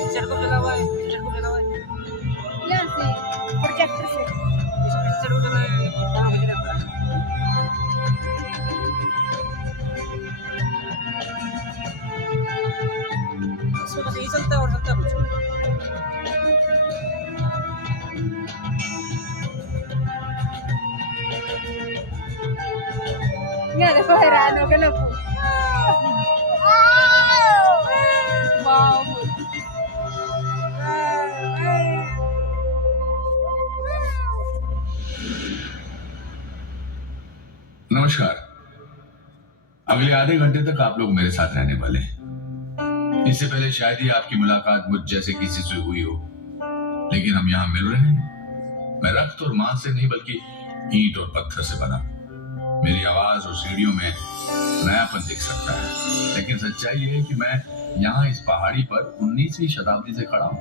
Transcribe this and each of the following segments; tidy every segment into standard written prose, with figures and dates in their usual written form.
Picture को चला हुआ है, पिक्चर को चला हुआ है, यहाँ से प्रोजेक्टर से इस पिक्चर को चला है, दोनों बज रहा है। इसमें बस यही चलता है और चलता कुछ नहीं। यहाँ देखो हैरान हो गए लोग। वाव। नमस्कार। अगले आधे घंटे तक आप लोग मेरे साथ रहने वाले हैं। इससे पहले शायद ही आपकी मुलाकात मुझ जैसे किसी से हुई हो, लेकिन हम यहाँ मिल रहे हैं। मैं रक्त और मांस से नहीं बल्कि ईंट और पत्थर से बना। मेरी आवाज और सीढ़ियों में नयापन दिख सकता है, लेकिन सच्चाई ये है कि मैं यहाँ इस पहाड़ी पर 19वीं शताब्दी से खड़ा हूँ।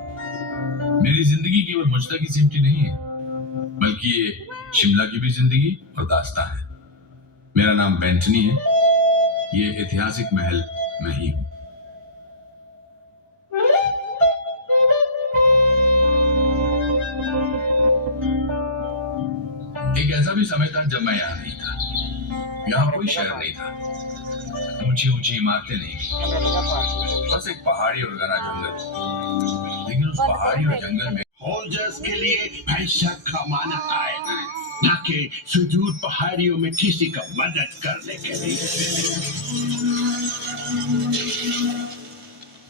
मेरी जिंदगी केवल मुझ तक ही सिमटी नहीं है, बल्कि ये शिमला की भी जिंदगी और दास्तां है। मेरा नाम बेंटनी है। ये ऐतिहासिक महल मैं ही हूं। एक ऐसा भी समय था जब मैं यहाँ नहीं था। यहाँ कोई शहर नहीं था, ऊंची ऊंची इमारतें नहीं थी, बस एक पहाड़ी और घना जंगल। लेकिन उस पहाड़ी और जंगल में होल्डर्स के लिए पैसा कमाना आए हैं, न कि सुदूर पहाड़ियों में किसी का मदद करने के लिए।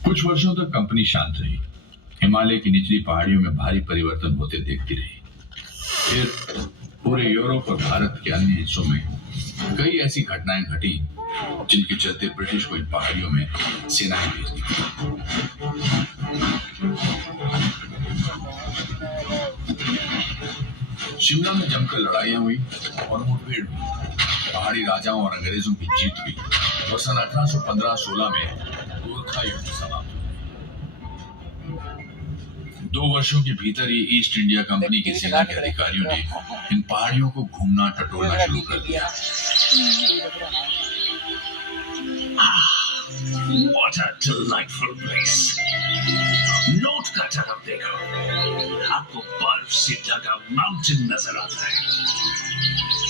कुछ वर्षों तक कंपनी शांत रही। हिमालय की निचली पहाड़ियों में भारी परिवर्तन होते देखती रही। फिर पूरे यूरोप और भारत के अन्य हिस्सों में कई ऐसी घटनाएं घटी जिनके चलते ब्रिटिश को इन पहाड़ियों में सेनाएं भेजनी पड़ी। शिमला में जमकर लड़ाइयां हुई और मुठभेड़ हुई। पहाड़ी राजाओं और अंग्रेजों की जीत हुई और सन 1815-16 में गोरखा युद्ध समाप्त हो गया। 2 वर्षों के भीतर ही ईस्ट इंडिया कंपनी की सेना के अधिकारियों ने इन पहाड़ियों को घूमना टटोलना शुरू कर दिया। What a delightful place! Note का तरफ देखो, आपको बर्फ से ढका माउंटेन नजर आता है।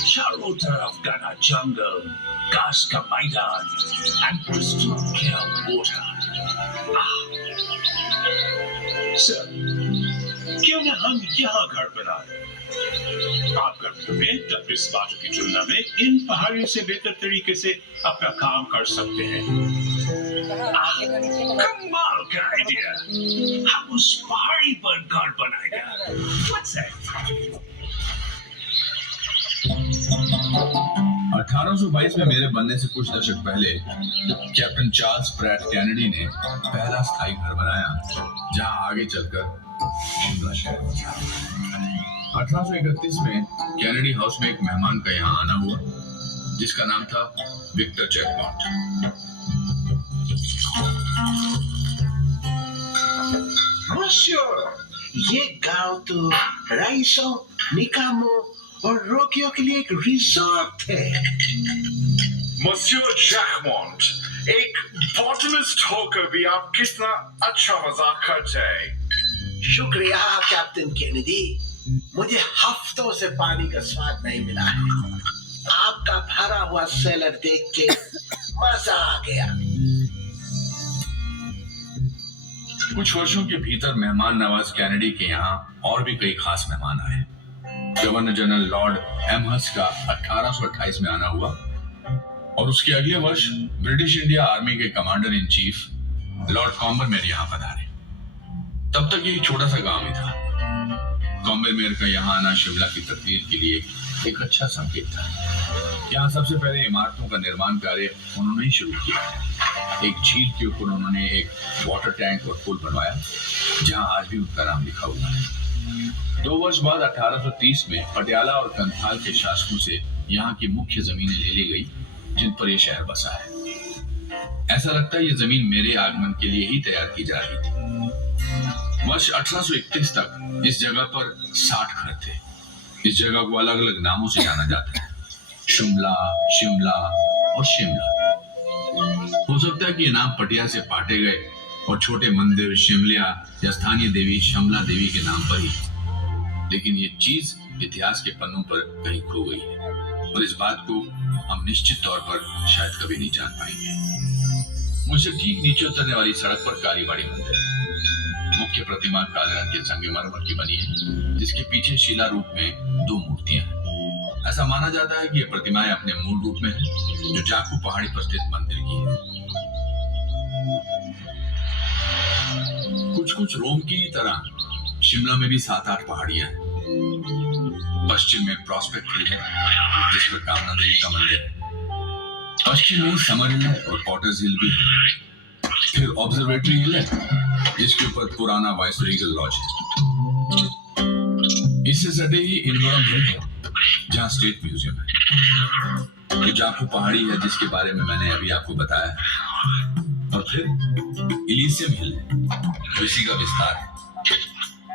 चारों तरफ घना जंगल, घास का मैदान, and crystal clear water. Sir, क्यों न हम यहाँ घर बनाएं? आप गर्मियों में तपिश बातों की तुलना में इन पहाड़ियों से बेहतर तरीके से अपना काम कर सकते हैं। कमाल का आइडिया! हम उस पहाड़ी पर घर बनाएगा। What's that? 1822 में मेरे बनने से कुछ दशक पहले कैप्टन चार्ल्स प्रैट कैनेडी ने पहला स्थायी घर बनाया, जहां आगे चलकर शिमला शहर बचा। 1831 में कैनेडी हाउस में एक मेहमान का यहाँ आना हुआ, जिसका नाम था विक्टर जैकपॉट। ये गांव तो रईसों, निकामों और रोगियों के लिए एक रिजॉर्ट है। मॉन्सियर जैकमॉन्ट, एक बॉटनिस्ट होकर भी आप कितना अच्छा मजाक करते हैं। शुक्रिया कैप्टन केनेडी, मुझे हफ्तों से पानी का स्वाद नहीं मिला है। आपका भरा हुआ सेलर देख के मजा आ गया। कुछ वर्षों के भीतर मेहमान नवाज कैनेडी के यहाँ और भी कई खास मेहमान आए। गवर्नर जनरल लॉर्ड एमहर्स्ट का 1828 में आना हुआ और उसके अगले वर्ष ब्रिटिश इंडिया आर्मी के कमांडर इन चीफ लॉर्ड कॉम्बरमेयर यहाँ पधारे। तब तक ये एक छोटा सा गांव ही था। कॉम्बरमेयर का यहाँ आना शिमला की तकदीर के लिए एक अच्छा संकेत था। यहाँ सबसे पहले इमारतों का निर्माण कार्य उन्होंने ही शुरू किया। एक झील के ऊपर उन्होंने एक वाटर टैंक और पुल बनवाया, जहाँ आज भी उनका नाम लिखा हुआ है। 2 वर्ष बाद 1830 में पटियाला और कंथाल के शासकों से यहाँ की मुख्य जमीनें ले ली गई, जिन पर यह शहर बसा है। ऐसा लगता है ये जमीन मेरे आगमन के लिए ही तैयार की जा रही थी। वर्ष 1831 तक इस जगह पर 60 घर थे। इस जगह को अलग अलग नामों से जाना जाता है, शिमला, शिमला और शिमला। हो सकता है कि ये नाम पटिया से पाटे गए और छोटे मंदिर शिमलिया या स्थानीय देवी शमला देवी के नाम पर ही, लेकिन ये चीज इतिहास के पन्नों पर कहीं खो गई है और इस बात को हम निश्चित तौर पर शायद कभी नहीं जान पाएंगे। मुझसे ठीक नीचे उतरने वाली सड़क पर कालीबाड़ी मंदिर है। मुख्य प्रतिमा काले रंग के संगमरमर की बनी है, जिसके पीछे शिला रूप में 2 मूर्तियां हैं। ऐसा माना जाता है कि ये प्रतिमाएं अपने मूल रूप में है, जो जाकू पहाड़ी पर स्थित मंदिर की है। कुछ रोम की तरह शिमला में भी 7-8 पहाड़ियां हैं। पश्चिम में प्रॉस्पेक्ट हिल है, जिस पर कामना देवी का मंदिर है। पश्चिम में समर हिल है और पॉटर्स हिल भी है। फिर ऑब्जर्वेटरी हिल है, जिसके ऊपर पुराना वाइसरेगल लॉज है। इससे सटे ही इनवरम हिल है, जहाँ स्टेट म्यूजियम है। तो जाकू पहाड़ी है, जिसके बारे में मैंने अभी आपको बताया है। और फिर इलीसियम हिल है, जो इसी का विस्तार है।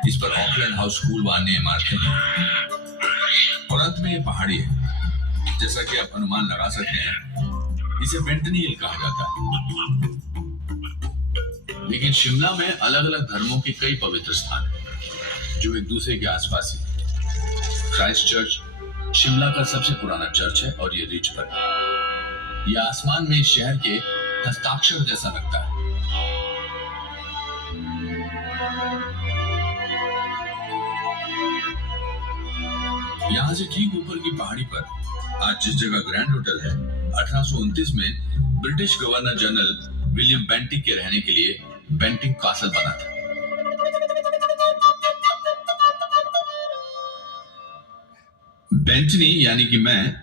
इस पर ऑकलैंड हाउस स्कूल व अन्य इमारतें हैं। और अंत में ये पहाड़ी है, जैसा कि आप अनुमान लगा सकते हैं, इसे बेंटनी हिल कहा जाता है। लेकिन शिमला में अलग अलग धर्मों के कई पवित्र स्थान हैं, जो एक दूसरे के आसपास ही। क्राइस्ट चर्च शिमला का सबसे पुराना चर्च है और ये रिज पर है। यह आसमान में शहर के हस्ताक्षर जैसा लगता है। यहाँ से ठीक ऊपर की पहाड़ी पर आज जिस जगह ग्रैंड होटल है, 1829 में British governor general William Bentinck के रहने के लिए बेंटिंग कासल बना था। बेंटनी यानी कि मैं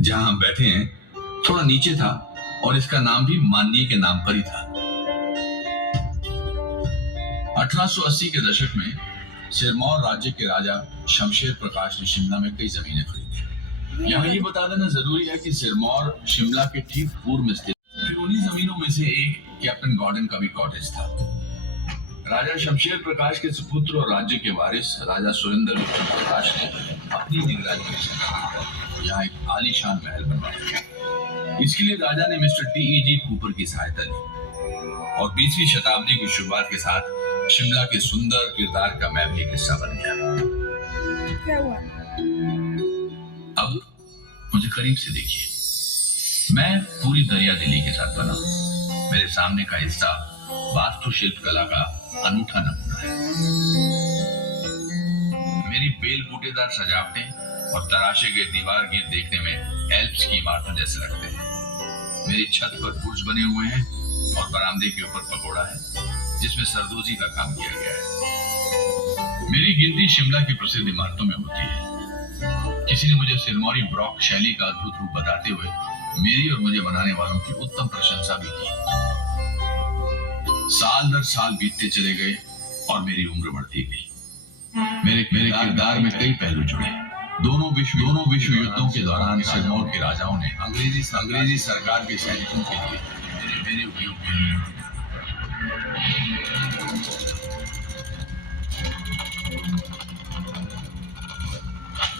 जहां हम बैठे हैं थोड़ा नीचे था और इसका नाम भी माननीय के नाम पर ही था। 1880 के दशक में सिरमौर राज्य के राजा शमशेर प्रकाश ने शिमला में कई जमीनें खरीदी। यहाँ ये बता देना जरूरी है कि सिरमौर शिमला के ठीक पूर्व में स्थित। फिर उन्हीं जमीनों में से एक कैप्टन गॉर्डन का भी कॉटेज था। राजा शमशेर प्रकाश के सुपुत्र और राज्य के वारिस राजा सुरेंद्र विक्रम प्रकाश ने अपनी निगरानी में यहाँ एक आलीशान महल बनवाया। इसके लिए राजा ने मिस्टर टी.ई.जी. कूपर की सहायता ली और 20वीं शताब्दी की शुरुआत के साथ शिमला के सुंदर किरदार का मैं भी एक हिस्सा बन गया। क्या हुआ? अब मुझे करीब से देखिए। मैं पूरी दरिया दिल्ली के साथ बना। मेरे सामने का हिस्सा वास्तुशिल्प कला का अनूठा नमूना है। मेरी बेल बूटेदार सजावटें और तराशे गए दीवार गिर देखने में एल्प्स की इमारतों जैसे लगते हैं। मेरी छत पर बुर्ज बने हुए हैं और बरामदे के ऊपर पगोड़ा है, जिसमें सरदोजी का काम किया गया है। मेरी गिनती शिमला की प्रसिद्ध इमारतों में होती है। किसी ने मुझे सिरमौरी ब्रॉक शैली का अद्भुत रूप बताते हुए मेरी और मुझे बनाने वालों की उत्तम प्रशंसा भी की। साल दर साल बीतते चले गए और मेरी उम्र बढ़ती गई। मेरे किरदार में कई पहलू जुड़े। दोनों विश्व युद्धों के दौरान सिरमौर के राजाओं ने अंग्रेजी सरकार के सैनिकों के लिए मेरे उपयोग किए।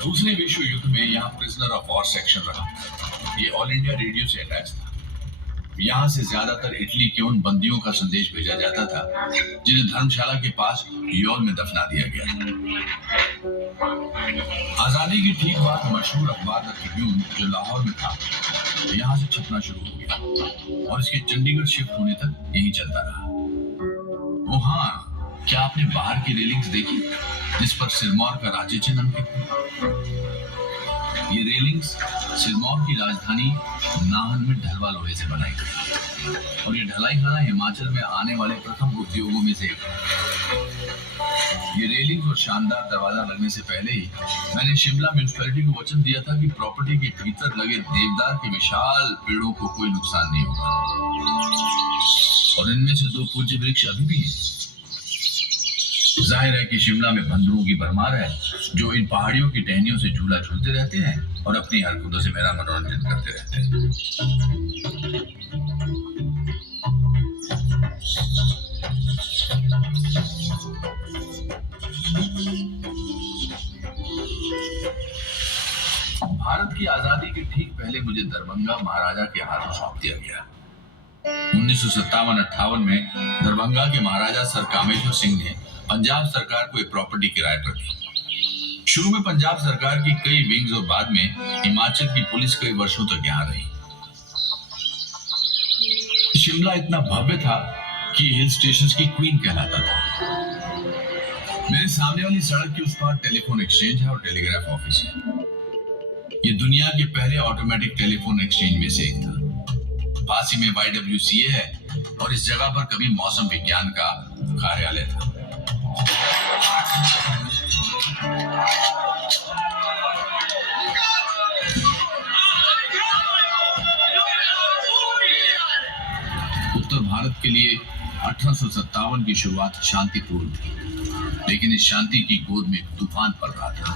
दूसरे विश्व युद्ध में यहाँ प्रिजनर ऑफ वॉर सेक्शन रहा। ये ऑल इंडिया रेडियो से अटैच था। यहाँ से ज्यादातर इटली के उन बंदियों का संदेश भेजा जाता था जिन्हें धर्मशाला के पास योल में दफना दिया गया था। आजादी की ठीक बाद मशहूर अखबार द ट्रिब्यून जो लाहौर में था, यहाँ से छपना शुरू हो गया और इसके चंडीगढ़ शिफ्ट होने तक यही चलता रहा। ओ हाँ, क्या आपने बाहर की रेलिंग्स देखी जिस पर सिरमौर का राज्य चिन्ह अंकित है? ये रेलिंग्स सिरमौर की राजधानी नाहन में ढलवा लोहे से बनाई गई और ये ढलाई खाना हिमाचल में आने वाले प्रथम उद्योगों में से एक है। ये रेलिंग्स और शानदार दरवाजा लगने से पहले ही मैंने शिमला म्यूनिसिपैलिटी को वचन दिया था कि प्रॉपर्टी के भीतर लगे देवदार के विशाल पेड़ों को कोई नुकसान नहीं होगा और इनमें से 2 पूज्य वृक्ष अभी भी हैं। जाहिर है कि शिमला में बंदरों की भरमार है, जो इन पहाड़ियों की टहनियों से झूला झूलते रहते हैं और अपनी हरकतों से मेरा मनोरंजन करते रहते हैं। भारत की आजादी के ठीक पहले मुझे दरभंगा महाराजा के हाथों सौंप दिया गया। 1957-58 में दरभंगा के महाराजा सर कामेश्वर सिंह ने पंजाब सरकार को एक प्रॉपर्टी किराए पर दी। शुरू में पंजाब सरकार की कई विंग्स और बाद में हिमाचल की पुलिस कई वर्षों तक यहाँ रही। शिमला इतना भव्य था कि हिल स्टेशंस की क्वीन कहलाता था। मेरे सामने वाली सड़क के उस पार टेलीफोन एक्सचेंज है और टेलीग्राफ ऑफिस है। ये दुनिया के पहले ऑटोमेटिक टेलीफोन एक्सचेंज में से एक था। पास ही में YWCA है और इस जगह पर कभी मौसम विज्ञान का कार्यालय था। उत्तर भारत के लिए 1857 की शुरुआत शांतिपूर्ण थी, लेकिन इस शांति की गोद में तूफान पड़ रहा था।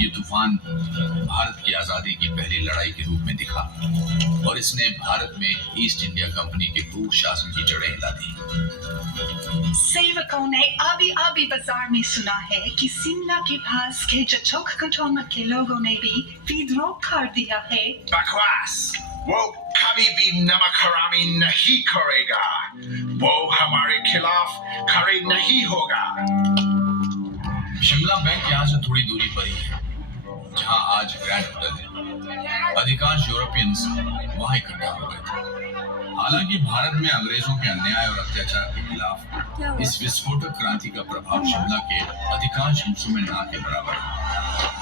ये तूफान भारत की आजादी की पहली लड़ाई के रूप में दिखा और इसने भारत में ईस्ट इंडिया कंपनी के क्रूर शासन की जड़ें हिला दी। सेवकों ने अभी बाजार में सुना है कि शिमला के पास के जचोक कंटोनमेंट के लोगों ने भी विद्रोह कर दिया है। बकवास, वो कभी भी नमक हरामी नहीं करेगा। वो हमारे खिलाफ खड़े नहीं होगा। शिमला बैंक यहाँ से थोड़ी दूरी पर ही है, जहाँ आज ग्रैंड होटल है। अधिकांश यूरोपियंस वहाँ इकट्ठा हो गए थे। हालांकि भारत में अंग्रेजों के अन्याय और अत्याचार के खिलाफ इस विस्फोटक क्रांति का प्रभाव शिमला के अधिकांश हिस्सों में ना के बराबर है,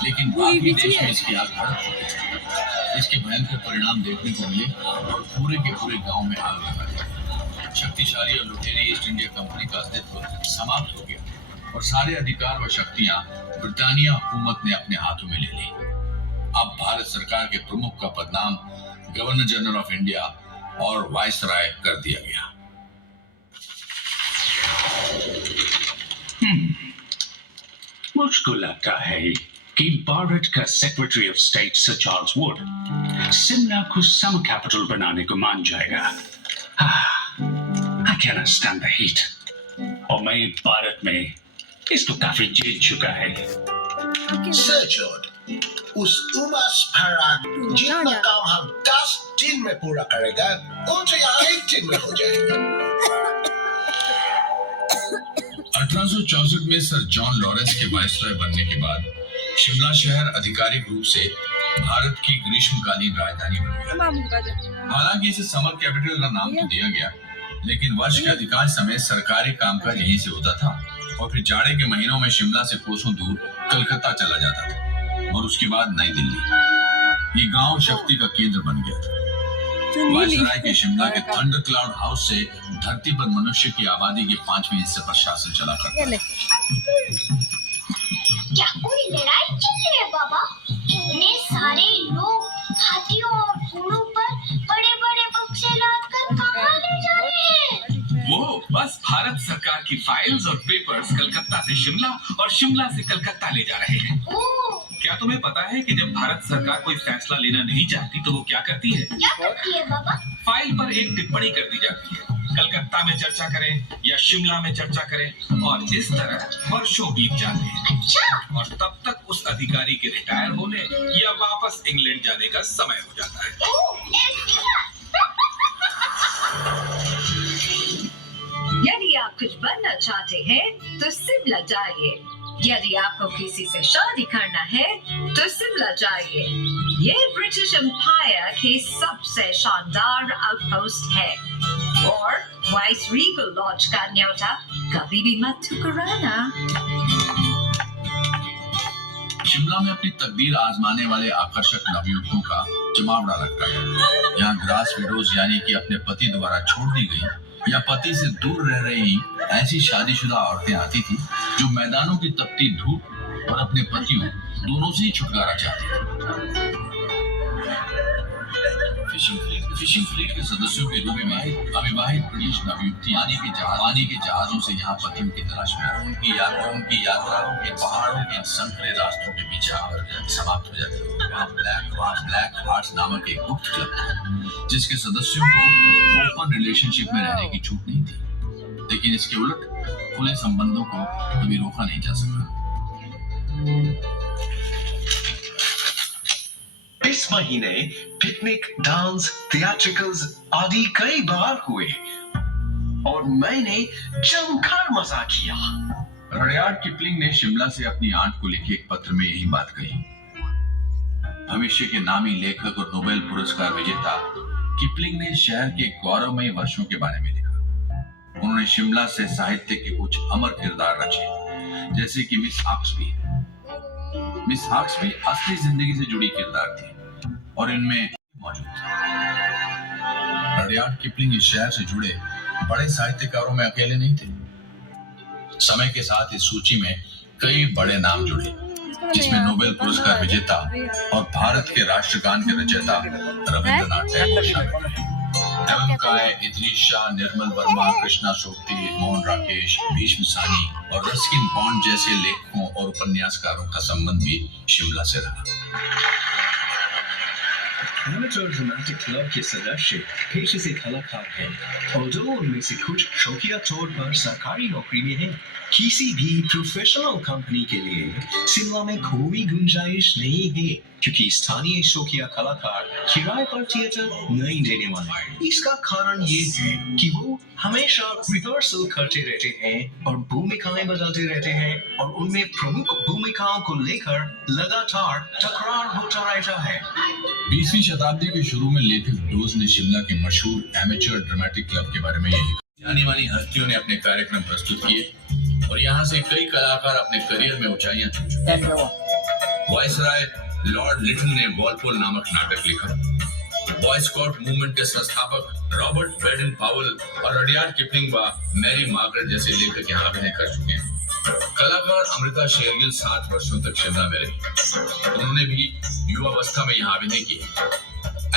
लेकिन बाकी देश में इसकी आग भड़क चुकी थी। इसके भयंकर परिणाम देखने को मिले और पूरे के पूरे गांव में आग लगा दी। शक्तिशाली और लुटेरी ईस्ट इंडिया कंपनी का अस्तित्व समाप्त हो गया और सारे अधिकार व शक्तियां ब्रिटानिया हुकूमत ने अपने हाथों में ले ली। अब भारत सरकार के प्रमुख का पदनाम गवर्नर जनरल ऑफ इंडिया और वायसराय कर दिया गया। मुझको लगता है कि भारत का secretary of state sir Charles Wood Shimla को समर कैपिटल बनाने को मान जाएगा। I cannot stand the heat। और मैं भारत में इसको काफी जीत चुका है। सर जॉर्ज, उस उमा स्पैरा जितना काम हम 10 दिन में पूरा करेगा, वो तो यहाँ 1 दिन में हो जाएगा। 1864 में सर जॉन लॉरेंस के वायसराय बनने के बाद शिमला शहर आधिकारिक रूप से भारत की ग्रीष्मकालीन राजधानी बन गया। हालांकि इसे समर कैपिटल का नाम तो दिया गया, लेकिन वर्ष के अधिकांश समय सरकारी कामकाज यहीं से होता था और फिर जाड़े के महीनों में शिमला से कोसों दूर कलकत्ता चला जाता था और उसके बाद नई दिल्ली। ये गांव शक्ति का केंद्र बन गया था। वायसराय के शिमला के थंडर क्लाउड हाउस से धरती पर मनुष्य की आबादी के 5वें हिस्से पर शासन चला करता था। क्या कोई लड़ाई चल रही है बाबा? इतने सारे लोग हाथियों और घोड़ों पर बड़े-बड़े बक्से लादकर कहां ले जा रहे हैं? वो बस भारत सरकार की फाइल्स और पेपर्स कलकत्ता से शिमला और शिमला से कलकत्ता ले जा रहे हैं। क्या तुम्हें पता है कि जब भारत सरकार कोई फैसला लेना नहीं चाहती तो वो क्या करती है? क्या करती है बाबा? फाइल पर एक टिप्पणी कर दी जाती है। कलकत्ता में चर्चा करें या शिमला में चर्चा करें और इस तरह वर्षों बीत जाते हैं। अच्छा। और तब तक उस अधिकारी के रिटायर होने या वापस इंग्लैंड जाने का समय हो जाता है। यदि आप कुछ बनना चाहते हैं तो शिमला जाइए। यदि आपको किसी से शादी करना है तो शिमला जाइए। ये ब्रिटिश एम्पायर के सबसे शानदार आउटपोस्ट है और वाइस रीगल लॉज का न्योता कभी भी मत ठुकराना। शिमला में अपनी तकदीर आजमाने वाले आकर्षक नवयुवकों का जमावड़ा लगता है। यहाँ ग्रास विडोज यानी कि अपने पति द्वारा छोड़ दी गई या पति से दूर रह रही ऐसी शादीशुदा औरतें आती थी जो मैदानों की तपती धूप और अपने पतियों दोनों से ही छुटकारा चाहती थी। फिशिंग फ्लीट के सदस्यों के रूप में अविवाहित ब्रिटिश नवयुवती पानी के जहाजों से यहाँ पतियों की तलाश में उनकी यात्राओं के पहाड़ों के संकरे रास्तों के पीछे आकर समाप्त हो जाती है। वहाँ ब्लैक हार्ट्स नामक एक गुप्त क्लब था जिसके सदस्यों को ओपन रिलेशनशिप में रहने की छूट नहीं थी, लेकिन इसके उलट खुले संबंधों को कभी रोका नहीं जा सका। इस महीने पिकनिक, डांस, थिएट्रिकल्स आदि कई बार हुए और मैंने जमकर मजा किया। रडियार्ड किपलिंग ने शिमला से अपनी आंट को लिखे एक पत्र में यही बात कही। भविष्य के नामी लेखक और नोबेल पुरस्कार विजेता किपलिंग ने शहर के गौरवमयी वर्षों के बारे में लिखा। उन्होंने शिमला से साहित्य के कुछ अमर किरदार रचे, जैसे कि मिस हॉक्सबी असली जिंदगी से जुड़ी किरदार थी और इनमें मौजूद थे। रडियार्ड किपलिंग इस शहर से जुड़े बड़े साहित्यकारों में अकेले नहीं थे। समय के साथ इस सूची में कई बड़े नाम जुड़े, जिसमें नोबेल पुरस्कार विजेता और भारत के राष्ट्रगान के रचयिता रविंद्रनाथ टैगोर शामिल हैं। एवं काय, इद्रीस शाह, निर्मल वर्मा, कृष्णा सोपती, मोहन राकेश, भीष्म सानी और रस्किन बॉन्ड जैसे लेखकों और उपन्यासकारों का संबंध भी शिमला से रहा। एमेचर ड्रामेटिक क्लब के सदस्य पेशे से कलाकार हैं, और उनमें से कुछ शौकिया तौर पर सरकारी नौकरी में हैं। किसी भी प्रोफेशनल कंपनी के लिए शिमला में कोई गुंजाइश नहीं है, क्योंकि स्थानीय शौकिया कलाकार किराए पर थिएटर नहीं देने वाले। इसका कारण ये है कि वो हमेशा रिहर्सल करते रहते हैं और भूमिकाएं बदलते रहते हैं, और उनमें प्रमुख भूमिकाओं को लेकर लगातार टकरार होता रहता है। 20वीं शताब्दी के शुरू में लेखक डोज ने शिमला के मशहूर एमेचर ड्रामेटिक क्लब के बारे में यही कहा। जानी मानी हस्तियों ने अपने कार्यक्रम प्रस्तुत किए और यहाँ से कई कलाकार अपने करियर में ऊंचाइयां छू चुके हैं। वायसराय लॉर्ड लिटन ने वॉलपोल नामक नाटक लिखा। बॉय स्काउट मूवमेंट के संस्थापक रॉबर्ट बेडन पावल और रडियार्ड किपलिंग व मैरी मार्गरेट जैसे लेखक यहाँ अभिनय कर चुके हैं। कलाकार अमृता शेरगिल 7 वर्षों तक शिमला में रही। उन्होंने भी युवावस्था में यहाँ अभिनय किया।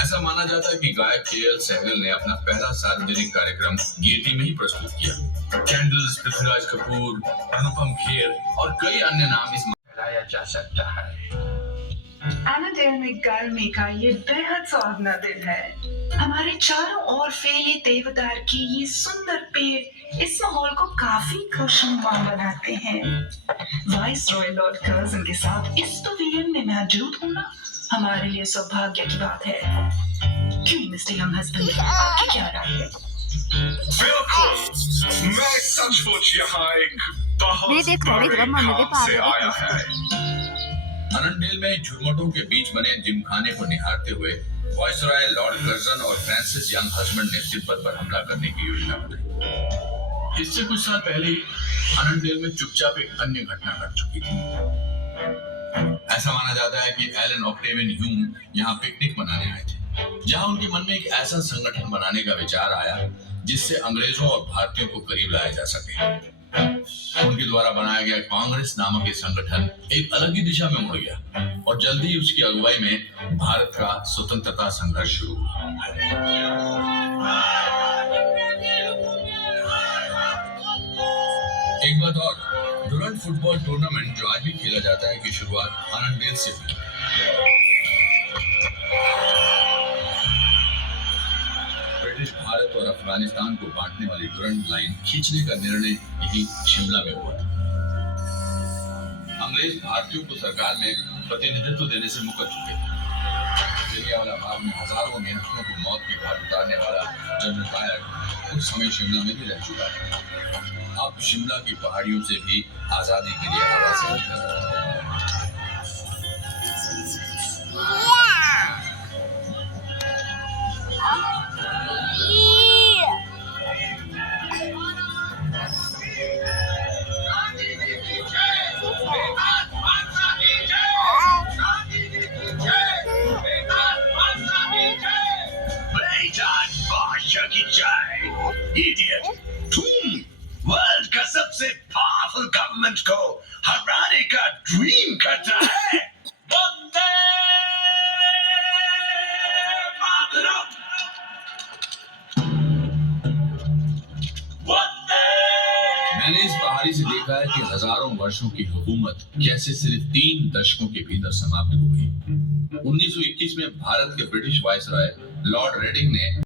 ऐसा माना जाता है कि गायक के.एल. सहगल ने अपना पहला सार्वजनिक कार्यक्रम गेटी में ही प्रस्तुत किया। कैंडल्स, पृथ्वीराज कपूर, अनुपम खेर और कई अन्य नाम इस लाया जा सकता है। एनाडेल में गर्मी का ये बेहद सुहावना दिन है। हमारे चारों ओर फैले देवदार के ये सुंदर पेड़ इस माहौल को काफी खुशनुमा बनाते हैं। वाइस रॉय लॉर्ड कर्जन के साथ इस पवेलियन में मौजूद होना हमारे लिए सौभाग्य की बात है। क्यों मिस्टर यंग हस्बैंड, आपकी क्या राय है? बिल्कुल, मैं सचमुच यहाँ एक बहुत बड़े काम से आया है। अनंडेल में झुरमुटों के बीच बने जिमखाने को निहारते हुए वायसराय लॉर्ड कर्जन और फ्रांसिस यंग हस्बैंड ने तिब्बत पर हमला करने की योजना बनाई। इससे कुछ साल पहले ही अनंडेल में चुपचाप एक अन्य घटना घट चुकी थी। ऐसा माना जाता है कि एलन ऑक्टेवियन ह्यूम यहाँ पिकनिक मनाने आए थे, जहाँ उनके मन में एक ऐसा संगठन बनाने का विचार आया जिससे अंग्रेजों और भारतीयों को करीब लाया जा सके। उनके द्वारा बनाया गया कांग्रेस नामक ये संगठन एक अलग ही दिशा में मुड़ गया और जल्दी ही उसकी अगुवाई में भारत का स्वतंत्रता संघर्ष शुरू हुआ। एक बात और, डुरंट फुटबॉल टूर्नामेंट जो आज भी खेला जाता है की शुरुआत अनंडेल से हुई। ब्रिटिश भारत और अफगानिस्तान को बांटने वाली डुरंट लाइन खींचने का निर्णय यही शिमला में हुआ। अंग्रेज भारतीयों को सरकार में प्रतिनिधित्व देने से मुकर चुके थे। जलियांवाला बाग में हजारों मेहनतियों को मौत के घाट उतारने वाला जनरल डायर कुछ समय शिमला में भी रह चुका है। अब शिमला की पहाड़ियों से भी आजादी के लिए आवाज उठती है। Idiot! तुम वर्ल्ड का सबसे पावरफुल गवर्नमेंट को हराने का ड्रीम करता है। वंदे मातरम! मैंने इस पहाड़ी से देखा है कि हजारों वर्षों की हुकूमत कैसे सिर्फ 3 दशकों के भीतर समाप्त हो गई। 1921 में भारत के ब्रिटिश वायसराय लॉर्ड रेडिंग ने